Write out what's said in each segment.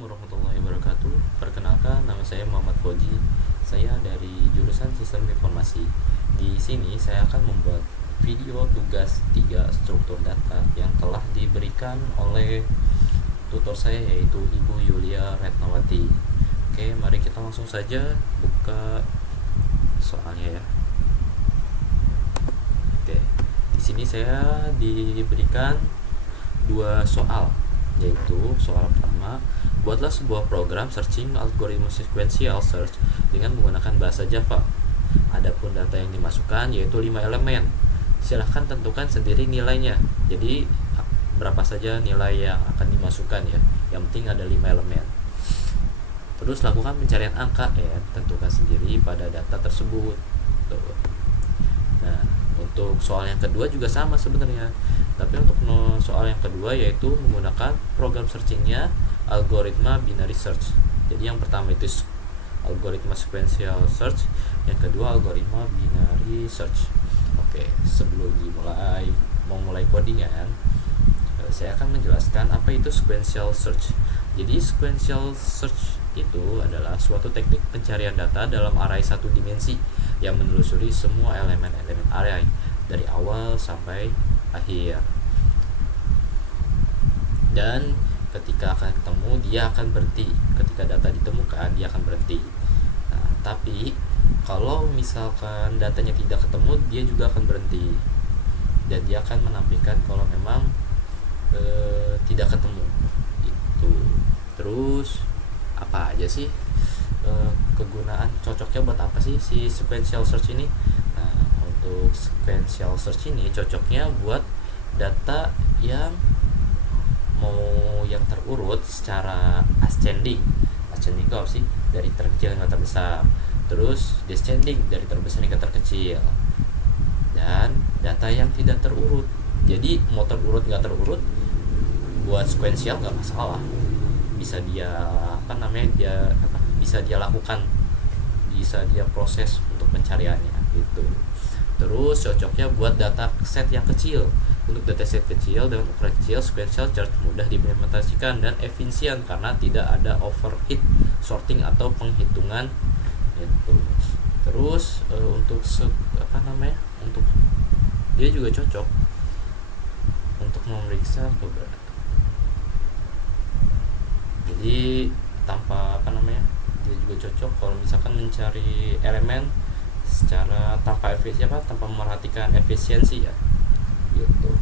Assalamualaikum warahmatullahi wabarakatuh. Perkenalkan, nama saya Muhammad Fauzi. Saya dari jurusan Sistem Informasi. Di sini saya akan membuat video tugas 3 struktur data yang telah diberikan oleh tutor saya, yaitu Ibu Yulia Retnawati. Oke, mari kita langsung saja buka soalnya ya. Oke, di sini saya diberikan 2 soal, yaitu soal pertama, buatlah sebuah program searching algoritma sequential search dengan menggunakan bahasa Java. Adapun data yang dimasukkan yaitu 5 elemen. Silahkan tentukan sendiri nilainya. Jadi berapa saja nilai yang akan dimasukkan ya. Yang penting ada 5 elemen. Terus lakukan pencarian angka ya, tentukan sendiri pada data tersebut. Tuh. Nah, untuk soal yang kedua juga sama sebenarnya. Tapi untuk soal yang kedua yaitu menggunakan program searchingnya algoritma binary search. Jadi yang pertama itu algoritma sequential search, yang kedua algoritma binary search. Oke, sebelum mulai codingan, saya akan menjelaskan apa itu sequential search. Jadi sequential search itu adalah suatu teknik pencarian data dalam array satu dimensi yang menelusuri semua elemen-elemen array dari awal sampai akhir, dan ketika akan ketemu dia akan berhenti. Ketika data ditemukan dia akan berhenti. Nah, tapi kalau misalkan datanya tidak ketemu dia juga akan berhenti, dan dia akan menampilkan kalau memang tidak ketemu itu. Terus apa aja sih kegunaan cocoknya buat apa sih si sequential search ini? Nah, untuk sequential search ini cocoknya buat data yang yang terurut secara ascending. Ascending itu apa sih? Dari terkecil hingga terbesar. Terus descending, dari terbesar hingga terkecil. Dan data yang tidak terurut. Jadi mau terurut nggak terurut, buat sequential nggak masalah. Bisa dia bisa dia lakukan, bisa dia proses untuk pencariannya gitu. Terus cocoknya buat data set yang kecil. Untuk data set kecil dengan ukuran kecil, sequential search mudah diimplementasikan dan efisien karena tidak ada overhead sorting atau penghitungan gitu. Terus untuk untuk dia juga cocok untuk memeriksa keberadaan. Jadi dia juga cocok kalau misalkan mencari elemen secara tanpa memerhatikan efisiensi ya gitu.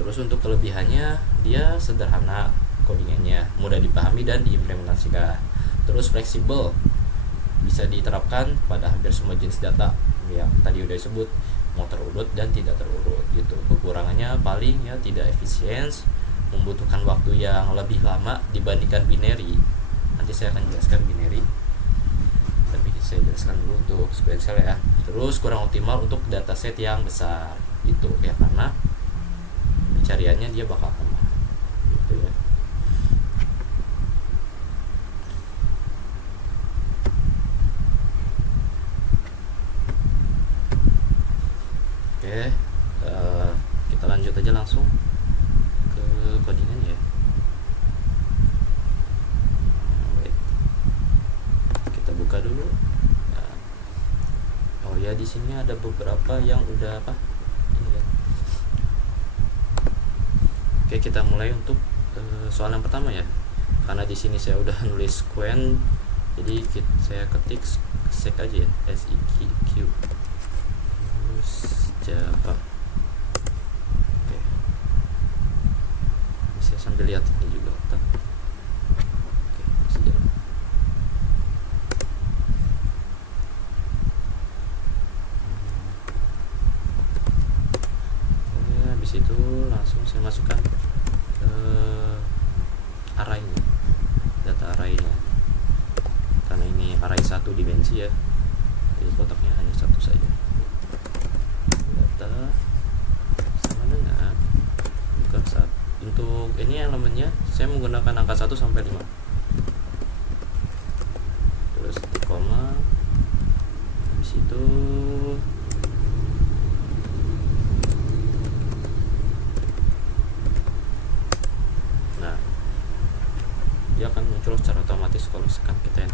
Terus untuk kelebihannya, dia sederhana codingannya, mudah dipahami dan diimplementasikan. Terus fleksibel, bisa diterapkan pada hampir semua jenis data yang tadi udah disebut, mau terurut dan tidak terurut gitu. Kekurangannya paling ya tidak efisien, membutuhkan waktu yang lebih lama dibandingkan binary. Nanti saya akan jelaskan binary, tapi saya jelaskan dulu untuk sequential ya. Terus kurang optimal untuk dataset yang besar itu ya, karena pencariannya dia bakal lama gitu ya. Oke, kita lanjut aja langsung ke codingan ya. Kita buka dulu. Ya di sini ada beberapa yang udah ini ya. Oke, kita mulai untuk soal yang pertama ya. Karena di sini saya udah nulis sequen, jadi saya ketik sek aja ya, SEQ terus Java. Oke, bisa sambil lihat ini juga. Oke, masih jalan. Habis itu langsung saya masukkan arraynya, data arraynya, karena ini array satu dimensi ya, jadi kotaknya hanya satu saja. Data sama dengan bukan saat. Untuk ini elemennya saya menggunakan angka 1 sampai 5. Terus koma, habis itu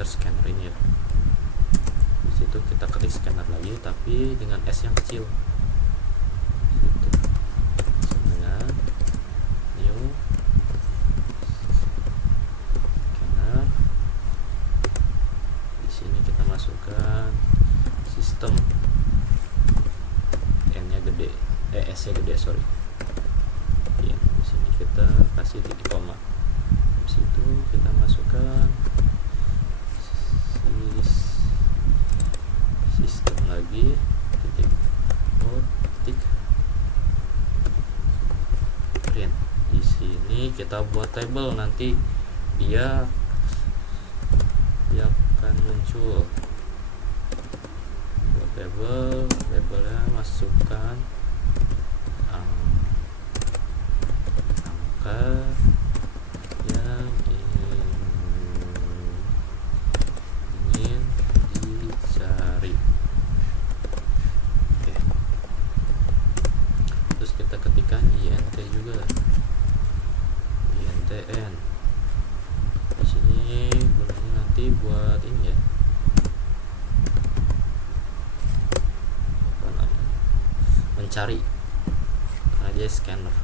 filter scanner ini ya. Di situ kita ketik scanner lagi tapi dengan S yang kecil. Situ. Dengan new scanner. Di sini kita masukkan sistem, N-nya gede, S-nya gede, sorry. Di sini kita kasih titik koma. Di situ kita masukkan sistem lagi, titik titik print. Di sini kita buat table, nanti dia akan muncul. Buat table, labelnya masukkan angka yang ingin dicari. Oke. Terus kita ketikkan INT juga, INTN. Di sini gunanya nanti buat ini ya, apa namanya, mencari, karena dia scanner.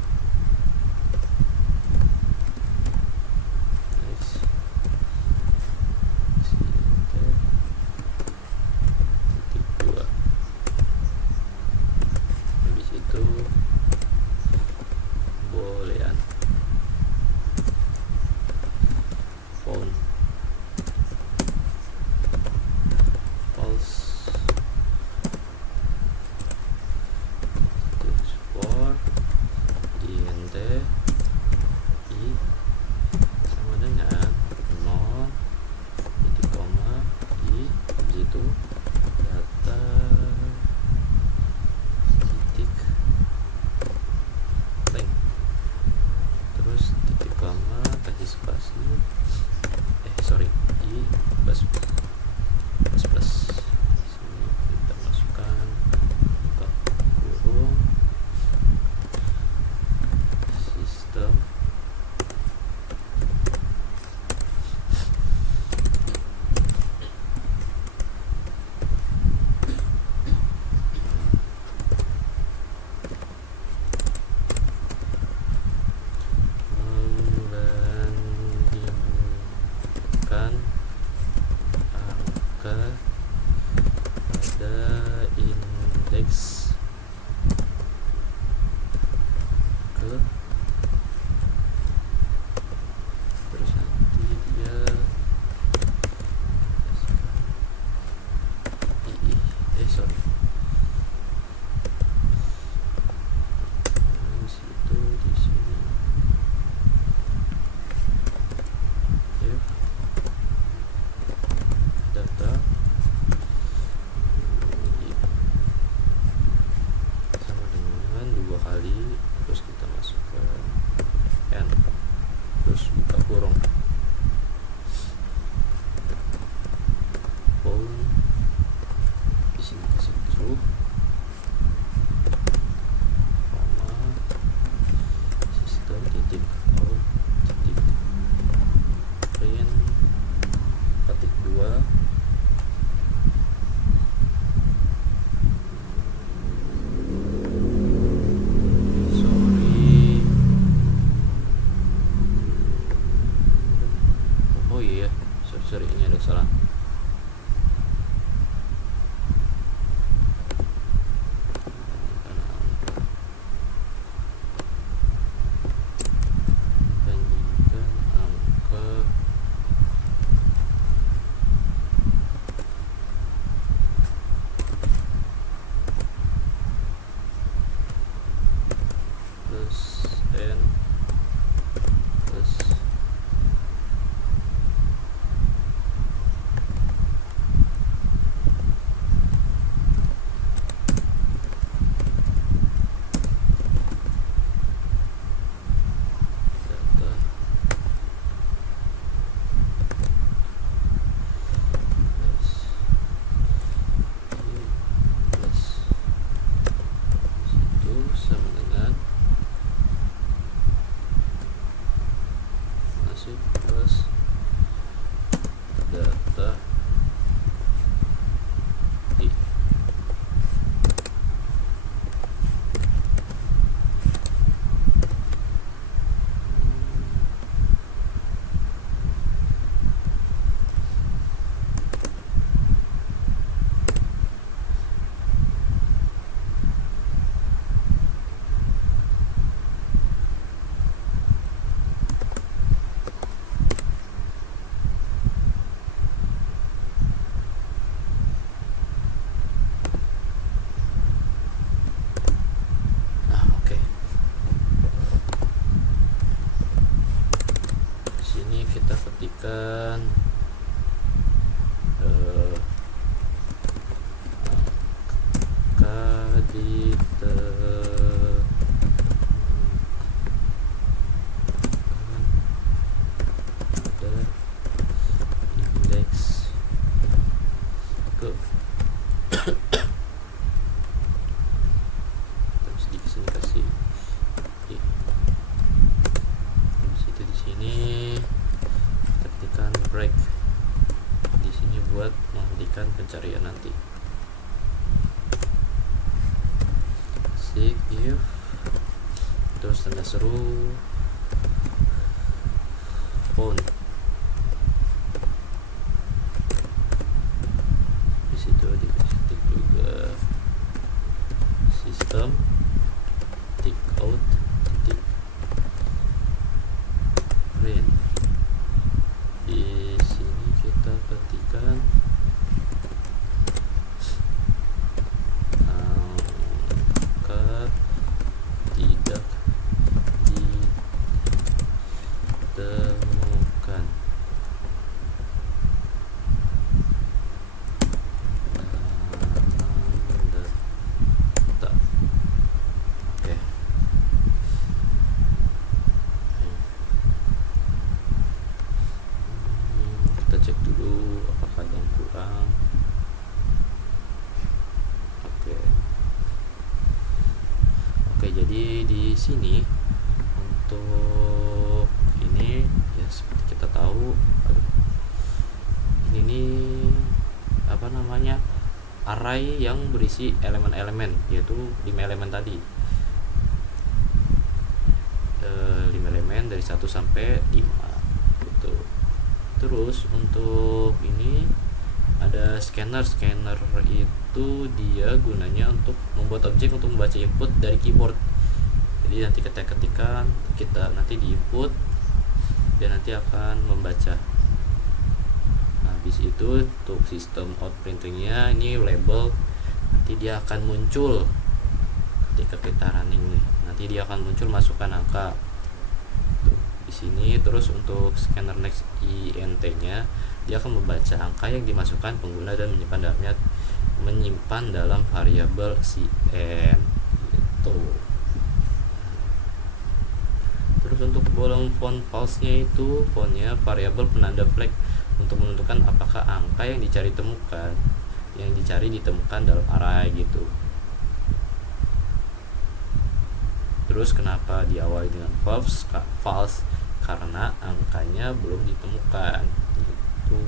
ketikkan pencarian nanti. Save if, terus tanda seru phone. Di situ diketik juga sistem tick out titik print. Di sini kita ketikkan angka tidak ditemukan. Data. Oke. Kita cek dulu apakah ada yang kurang. Oke, jadi di sini untuk ini ya seperti kita tahu, ini nih apa namanya, array yang berisi elemen-elemen, yaitu 5 elemen tadi. 5 elemen dari 1 sampai 5 gitu. Terus untuk ini ada scanner itu dia gunanya untuk membuat objek untuk membaca input dari keyboard. Jadi nanti kita ketikkan, kita nanti di input dan nanti akan membaca. Habis itu untuk sistem out printingnya ini label, nanti dia akan muncul ketika kita running nih, nanti dia akan muncul masukkan angka tuh di sini. Terus untuk scanner next int nya dia akan membaca angka yang dimasukkan pengguna dan menyimpan dalam variabel cn gitu. Terus untuk bolong font false nya itu fontnya variabel penanda flag untuk menentukan apakah angka yang dicari ditemukan dalam array gitu. Terus kenapa diawali dengan false? Karena angkanya belum ditemukan gitu.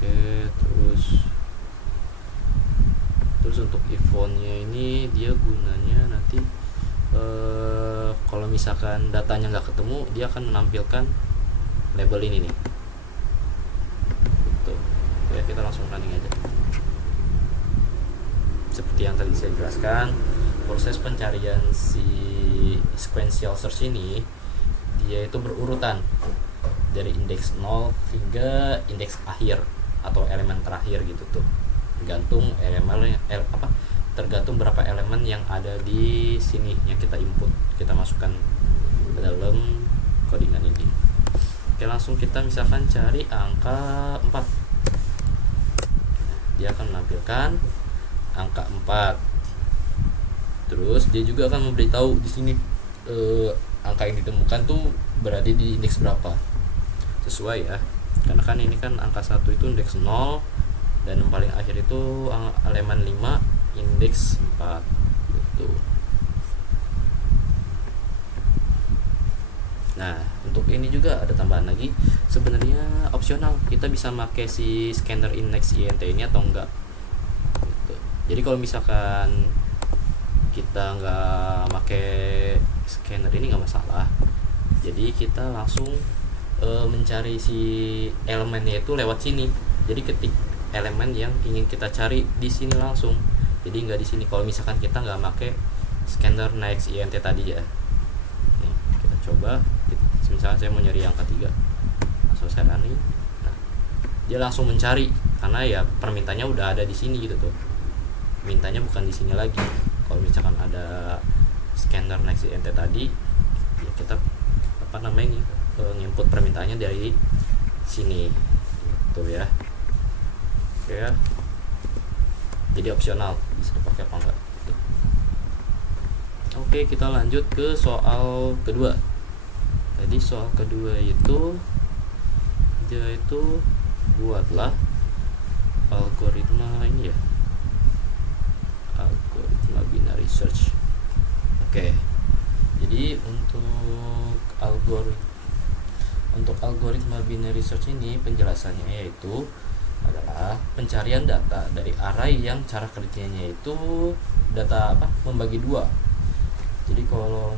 Oke, terus untuk if fontnya ini dia gunanya nanti kalau misalkan datanya nggak ketemu, dia akan menampilkan label ini nih gitu. Ya, kita langsung running aja. Seperti yang tadi saya jelaskan, proses pencarian si sequential search ini dia itu berurutan dari indeks 0 hingga indeks akhir atau elemen terakhir gitu tuh. Tergantung berapa elemen yang ada di sini yang kita input, kita masukkan ke dalam codingan ini. Oke, langsung kita misalkan cari angka 4. Dia akan menampilkan angka 4. Terus dia juga akan memberitahu di sini angka yang ditemukan tuh berada di indeks berapa. Sesuai ya. Karena kan ini kan angka 1 itu indeks 0 dan yang paling akhir itu elemen 5 indeks 4 gitu. Nah, untuk ini juga ada tambahan lagi. Sebenarnya opsional, kita bisa pakai si scanner index int ini atau enggak gitu. Jadi kalau misalkan kita nggak pakai scanner ini nggak masalah. Jadi kita langsung mencari si elemennya itu lewat sini. Jadi ketik elemen yang ingin kita cari di sini langsung. Jadi nggak di sini. Kalau misalkan kita nggak pakai scanner next int tadi ya. Nih, kita coba. Misalkan saya mau nyari angka 3, langsung saya running. Nah, dia langsung mencari karena ya permintaannya udah ada di sini gitu tuh. Mintanya bukan di sini lagi. Kalau misalkan ada scanner next int tadi, ya kita nginput permintaannya dari sini gitu ya. Oke ya. Jadi opsional, bisa dipakai apa enggak gitu. Oke, kita lanjut ke soal kedua. Jadi soal kedua itu dia itu buatlah algoritma ini ya, algoritma binary search Oke, jadi untuk algoritma binary search ini penjelasannya yaitu adalah pencarian data dari array yang cara kerjanya itu data membagi dua. Jadi kalau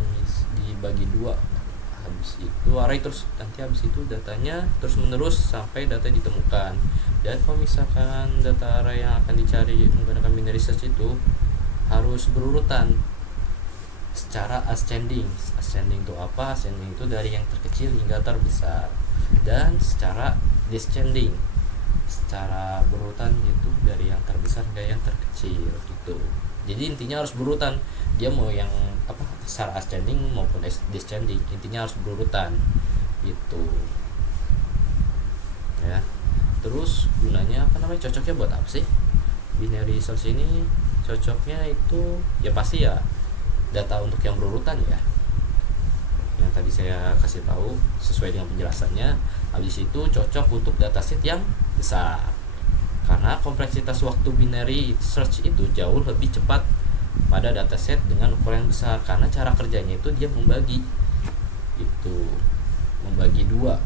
dibagi dua, habis itu array terus nanti habis itu datanya terus menerus sampai data ditemukan. Dan kalau misalkan data array yang akan dicari menggunakan binary search itu harus berurutan secara ascending. Ascending itu apa? Ascending itu dari yang terkecil hingga terbesar. Dan secara descending, secara berurutan itu dari yang terbesar hingga yang terkecil gitu. Jadi intinya harus berurutan. Dia mau yang secara ascending maupun descending, intinya harus berurutan gitu. Ya. Terus gunanya cocoknya buat apa sih? Binary search ini cocoknya itu ya pasti ya data untuk yang berurutan ya. Yang tadi saya kasih tahu sesuai dengan penjelasannya. Habis itu cocok untuk dataset yang besar. Karena kompleksitas waktu binary search itu jauh lebih cepat pada dataset dengan ukuran yang besar, karena cara kerjanya itu dia membagi dua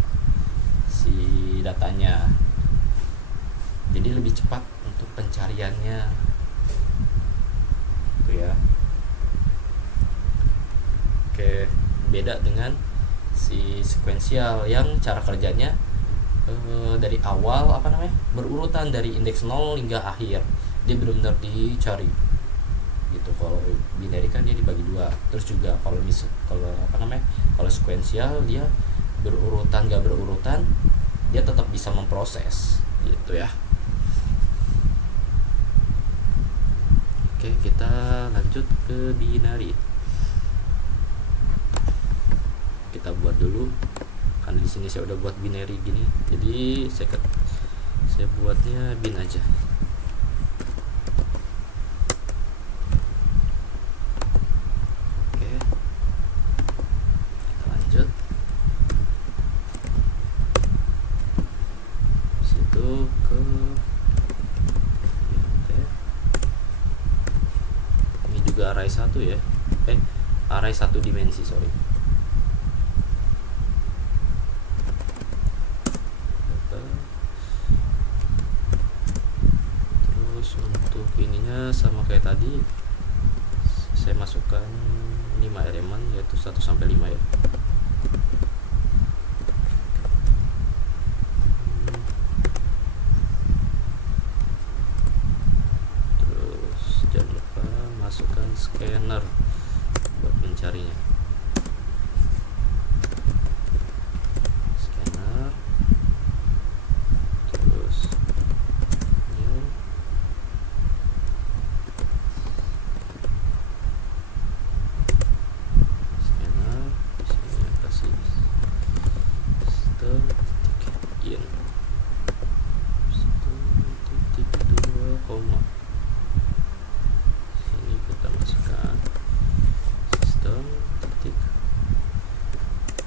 si datanya. Jadi lebih cepat untuk pencariannya. Itu ya. Oke, beda dengan si sekuensial yang cara kerjanya dari awal berurutan dari indeks 0 hingga akhir. Dia benar-benar dicari gitu. Kalau binary kan dia dibagi dua. Terus juga kalau sekuensial dia berurutan gak berurutan, dia tetap bisa memproses gitu ya. Oke, kita lanjut ke binary. Kita buat dulu, karena di sini saya udah buat binary gini, jadi saya buatnya bin aja. Oke, kita lanjut. Situ ke ini juga array 1 ya, array 1 dimensi, sorry. Untuk ininya sama kayak tadi, saya masukkan 5 elemen, yaitu 1 sampai 5 ya. Terus jangan lupa masukkan scanner buat mencarinya. Scanner, terus new, sini kita masukkan sistem titik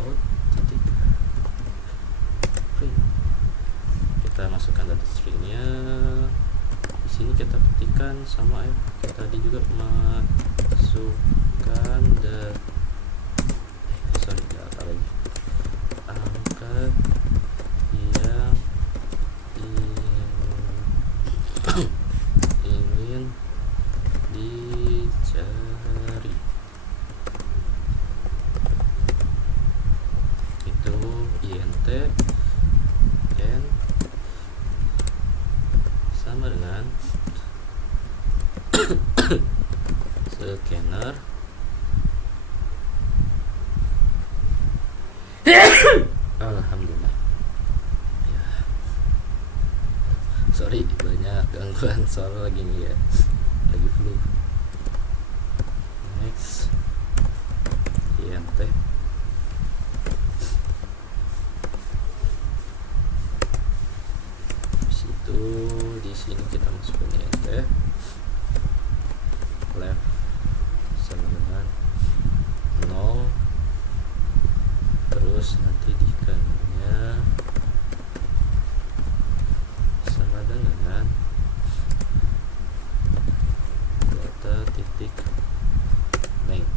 out titik print. Kita masukkan data stringnya. Di sini kita ketikkan sama ya kayak tadi juga, masukkan data lagi, angka yang ingin dicari. Itu int n sama dengan scanner alhamdulillah ya. Sorry, banyak gangguan soal lagi nih ya, lagi flu. Next int situ, di sini kita masukin int left sama dengan 0, terus nanti di kanannya sama dengan data titik length.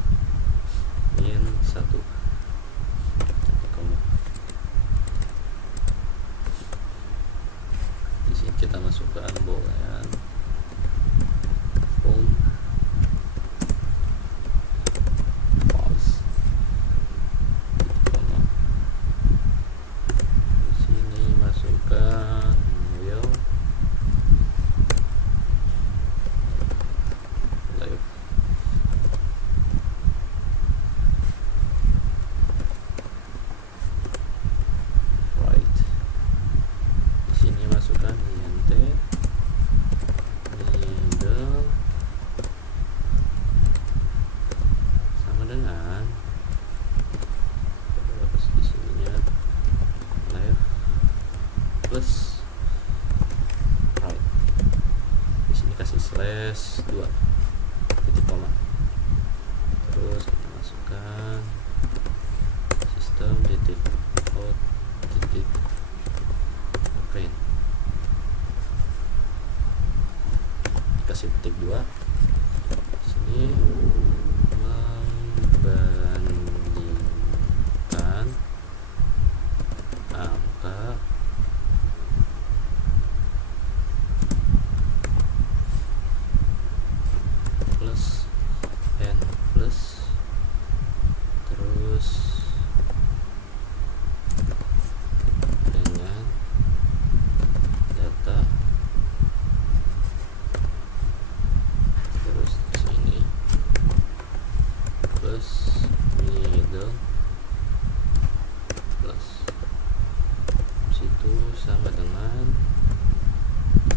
ketik 2 sini membandingkan angka plus n plus terus dengan data terus di sini plus middle plus situ sama dengan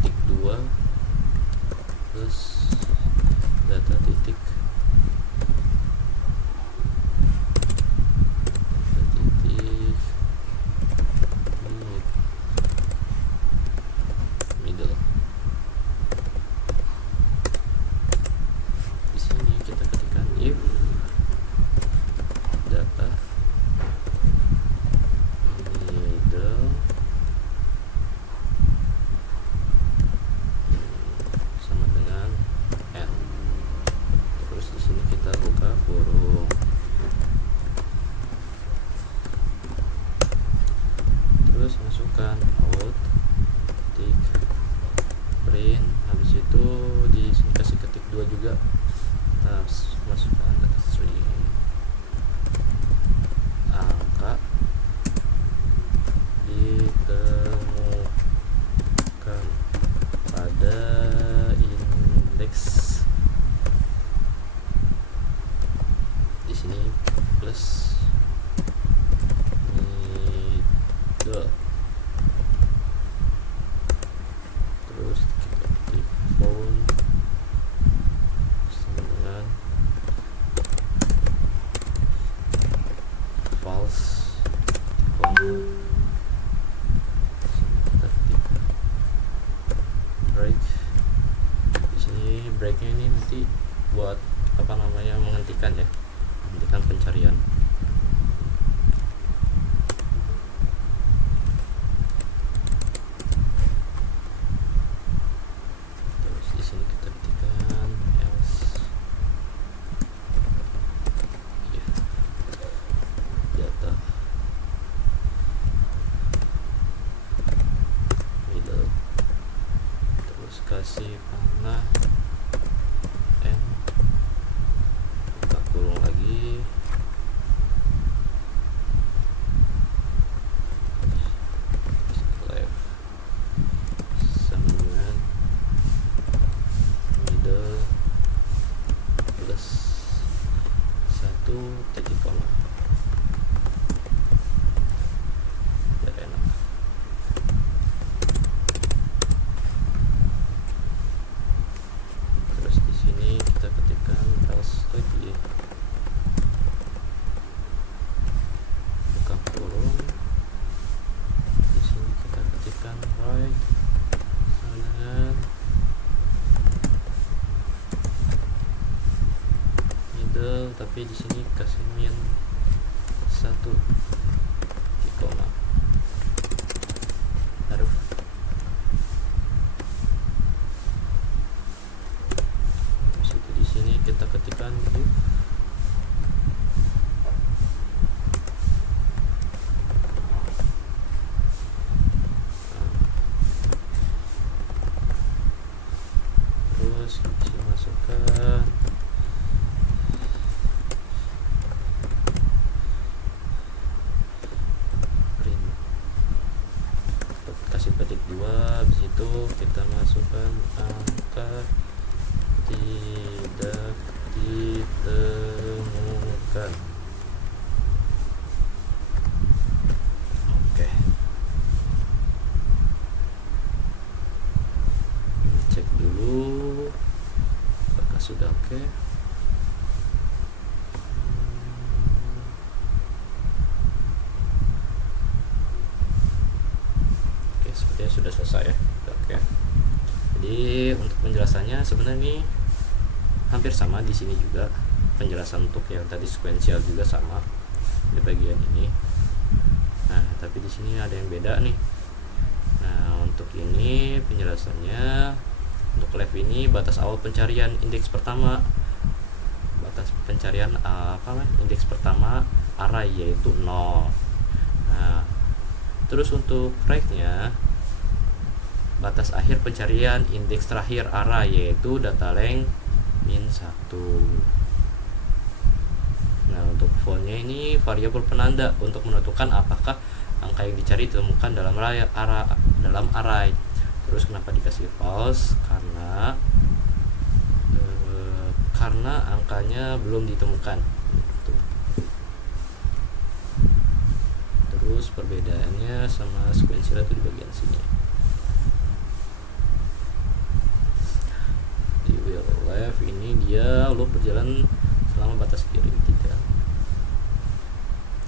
titik 2 plus data titik middle. Di sini kita ketikkan if data middle sama dengan n. Terus di sini kita buka kurung. Terus masukkan out titik print, habis itu di sini kasih ketik 2 juga. Terus masukkan data string angka ditemukan pada indeks. Di sini plus middle. Terus kita ketik phone sama dengan false koma. Kita ketik break. Di sini breaknya ini nanti buat apa namanya, menghentikan ya, menghentikan pencarian. Terus di sini kita ketikkan else if data middle, terus kasih panah n, buka kurung lagi, left sama dengan middle plus 1 titik koma biar enak. Terus di sini kita ketikkan else lagi, buka kurung. Di sini kita ketikkan right sama dengan middle, tapi di sini kasih min 1 titik koma. Taruh. Terus itu di sini kita ketikkan if terus kita masukkan print, kasih petik 2, habis itu kita masukkan angka tidak ditemukan. Oke. Cek dulu apakah sudah oke. Oke, sepertinya sudah selesai ya. Oke. Jadi untuk penjelasannya sebenarnya ini hampir sama di sini juga. Penjelasan untuk yang tadi sequential juga sama di bagian ini. Nah, tapi di sini ada yang beda nih. Nah, untuk ini penjelasannya Untuk left ini batas awal pencarian indeks pertama, batas pencarian indeks pertama array yaitu 0. Nah, terus untuk right-nya batas akhir pencarian indeks terakhir array yaitu data length -1. Nah, untuk for-nya ini variabel penanda untuk menentukan apakah angka yang dicari ditemukan dalam array. Terus kenapa dikasih false? Karena angkanya belum ditemukan. Terus perbedaannya sama sequential itu di bagian sini. Di will left ini dia loop berjalan selama batas kiri 3.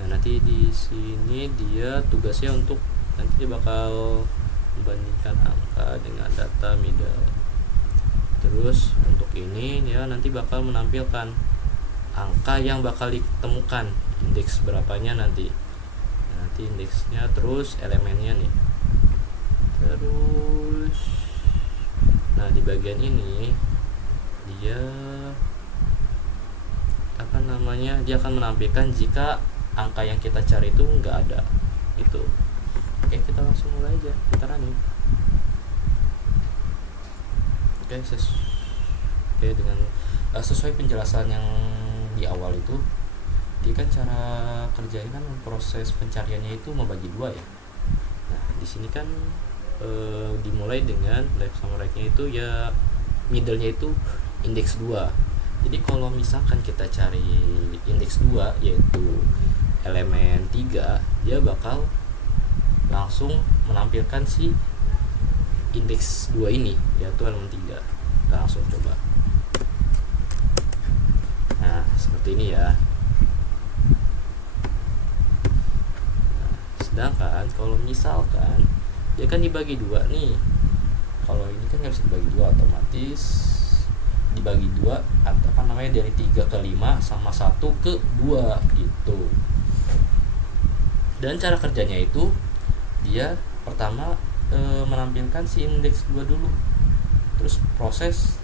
Nah, nanti di sini dia tugasnya untuk nanti dia bakal membandingkan angka dengan data middle. Terus untuk ini dia nanti bakal menampilkan angka yang bakal ditemukan, indeks berapanya nanti. Nah, nanti indeksnya, terus elemennya nih. Terus nah, di bagian ini dia dia akan menampilkan jika angka yang kita cari itu nggak ada itu. Oke, kita langsung mulai aja, kita running. Oke, dengan sesuai penjelasan yang di awal itu, dia kan cara kerjanya kan proses pencariannya itu membagi dua ya. Nah, di sini kan dimulai dengan left sama right-nya itu ya, middle-nya itu indeks 2. Jadi kalau misalkan kita cari indeks 2 yaitu elemen 3, dia bakal langsung menampilkan si indeks 2 ini yaitu elemen 3. Kita langsung coba. Nah, seperti ini ya. Nah, sedangkan kalau misalkan dia kan dibagi 2 nih. Kalau ini kan nggak bisa dibagi 2, otomatis dibagi 2 dari 3 ke 5 sama 1 ke 2 gitu. Dan cara kerjanya itu dia pertama menampilkan si indeks 2 dulu, terus proses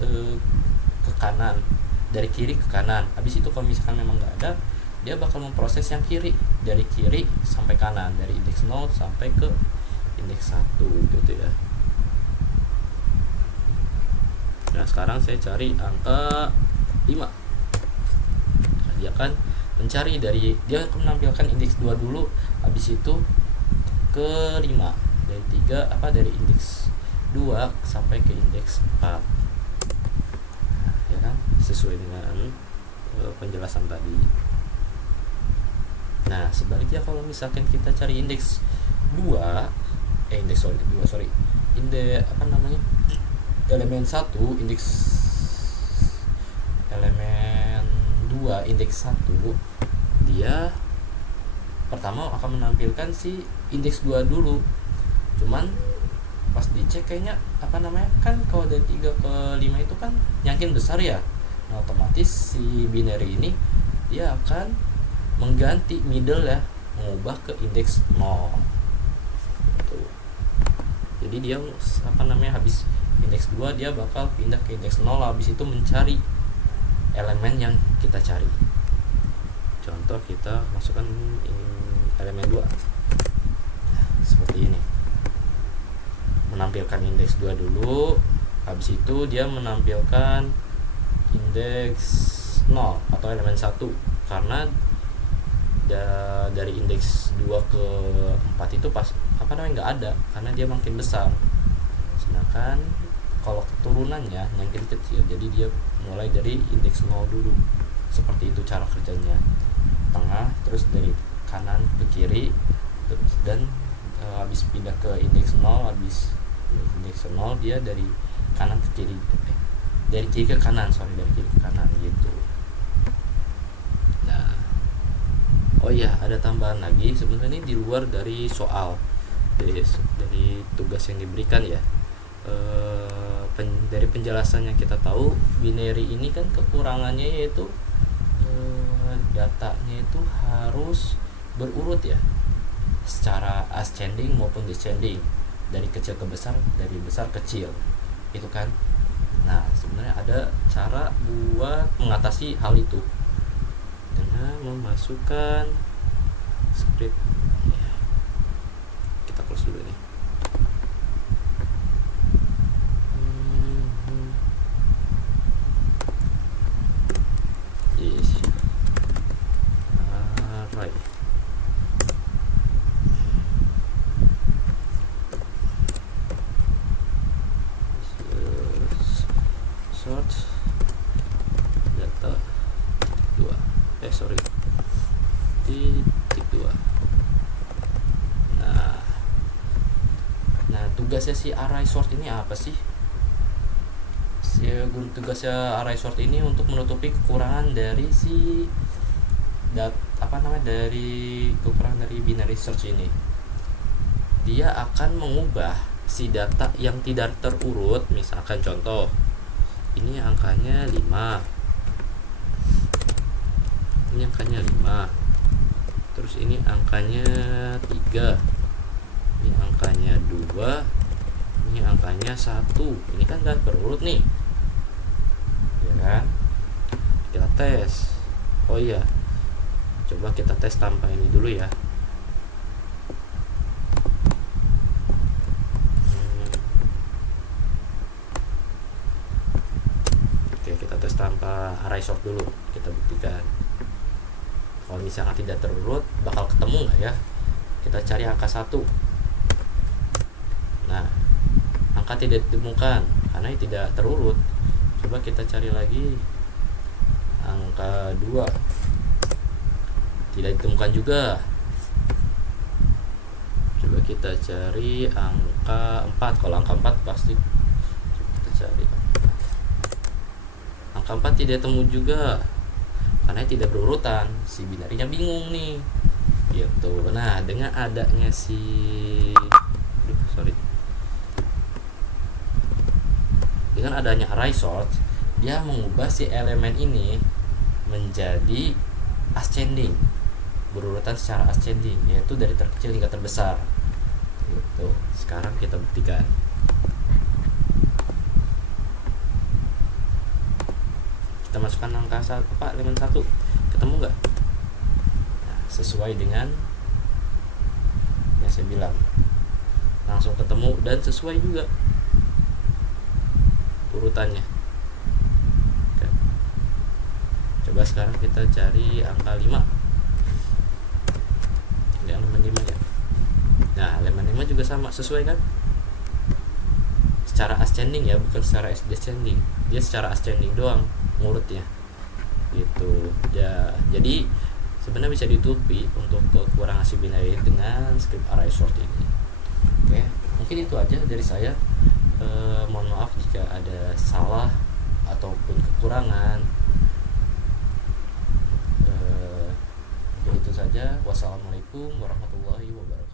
ke kanan, dari kiri ke kanan. Habis itu kalau misalkan memang nggak ada, dia bakal memproses yang kiri, dari kiri sampai kanan, dari indeks 0 sampai ke indeks 1 gitu ya. Nah, sekarang saya cari angka 5. Nah, dia akan mencari dia akan menampilkan indeks 2 dulu, habis itu ke 5, dari 3 dari indeks 2 sampai ke indeks 4. Nah, ya kan, sesuai dengan penjelasan tadi. Nah, sebaliknya kalau misalkan kita cari indeks 2 elemen 1 indeks elemen 2 indeks 1, dia pertama akan menampilkan si indeks 2 dulu. Cuman pas dicek kayaknya kan kalau dari 3 ke 5 itu kan yakin besar ya. Nah, otomatis si binary ini dia akan mengganti middle ya, mengubah ke indeks 0 gitu. Jadi dia habis indeks 2 dia bakal pindah ke indeks 0, habis itu mencari elemen yang kita cari. Contoh, kita masukkan elemen 2. Nah, seperti ini. Menampilkan indeks 2 dulu, habis itu dia menampilkan indeks 0 atau elemen 1, karena dari indeks 2 ke 4 itu nggak ada, karena dia makin besar. Sedangkan kalau keturunannya yang kecil, jadi dia mulai dari indeks 0 dulu. Seperti itu cara kerjanya. Tengah, terus dari kanan ke kiri, terus dan habis pindah ke indeks 0, habis indeks 0 dia dari kanan ke kiri, dari kiri ke kanan gitu. Nah, oh iya, ada tambahan lagi. Sebenarnya ini di luar dari soal, dari tugas yang diberikan ya. Dari penjelasan yang kita tahu, binary ini kan kekurangannya yaitu datanya itu harus berurut ya, secara ascending maupun descending, dari kecil ke besar, dari besar kecil. itu kan. Nah, sebenarnya ada cara buat mengatasi hal itu dengan memasukkan script. Kita close dulu nih. Yes. Alright. Sort data 2. Titik 2. Nah, tugasnya si array sort ini apa sih? Tugasnya array sort ini untuk menutupi kekurangan dari dari kekurangan dari binary search ini. Dia akan mengubah si data yang tidak terurut, misalkan contoh ini angkanya 5, ini angkanya 5, terus ini angkanya 3, ini angkanya 2, ini angkanya 1. Ini kan gak berurut nih, ya kan? Kita tes. Oh iya, coba kita tes tanpa ini dulu ya. Oke, kita tes tanpa array sort dulu. Kita buktikan kalau misalnya tidak terurut bakal ketemu nggak ya. Kita cari angka 1. Nah, angka tidak ditemukan karena tidak terurut. Coba kita cari lagi angka 2, tidak ditemukan juga. Coba kita cari angka 4. Kalau angka 4 pasti. Coba kita cari angka 4, tidak temu juga karena tidak berurutan. Si binarinya bingung nih gitu. Nah, dengan adanya dengan adanya array sort, dia mengubah si elemen ini menjadi ascending, berurutan secara ascending, yaitu dari terkecil hingga terbesar gitu. Sekarang kita buktikan. Kita masukkan angka 1, elemen 1, ketemu nggak? Nah, sesuai dengan yang saya bilang, langsung ketemu dan sesuai juga urutannya. Oke. Coba sekarang kita cari angka 5. Ini elemen 5 ya. Nah, elemen 5 juga sama, sesuai kan? Secara ascending ya, bukan secara descending. Dia secara ascending doang ngurutnya gitu ya. Jadi sebenarnya bisa ditutupi untuk kekurangan si binary dengan script array sort ini. Oke, mungkin itu aja dari saya. Mohon maaf jika ada salah ataupun kekurangan. Itu saja. Wassalamualaikum warahmatullahi wabarakatuh.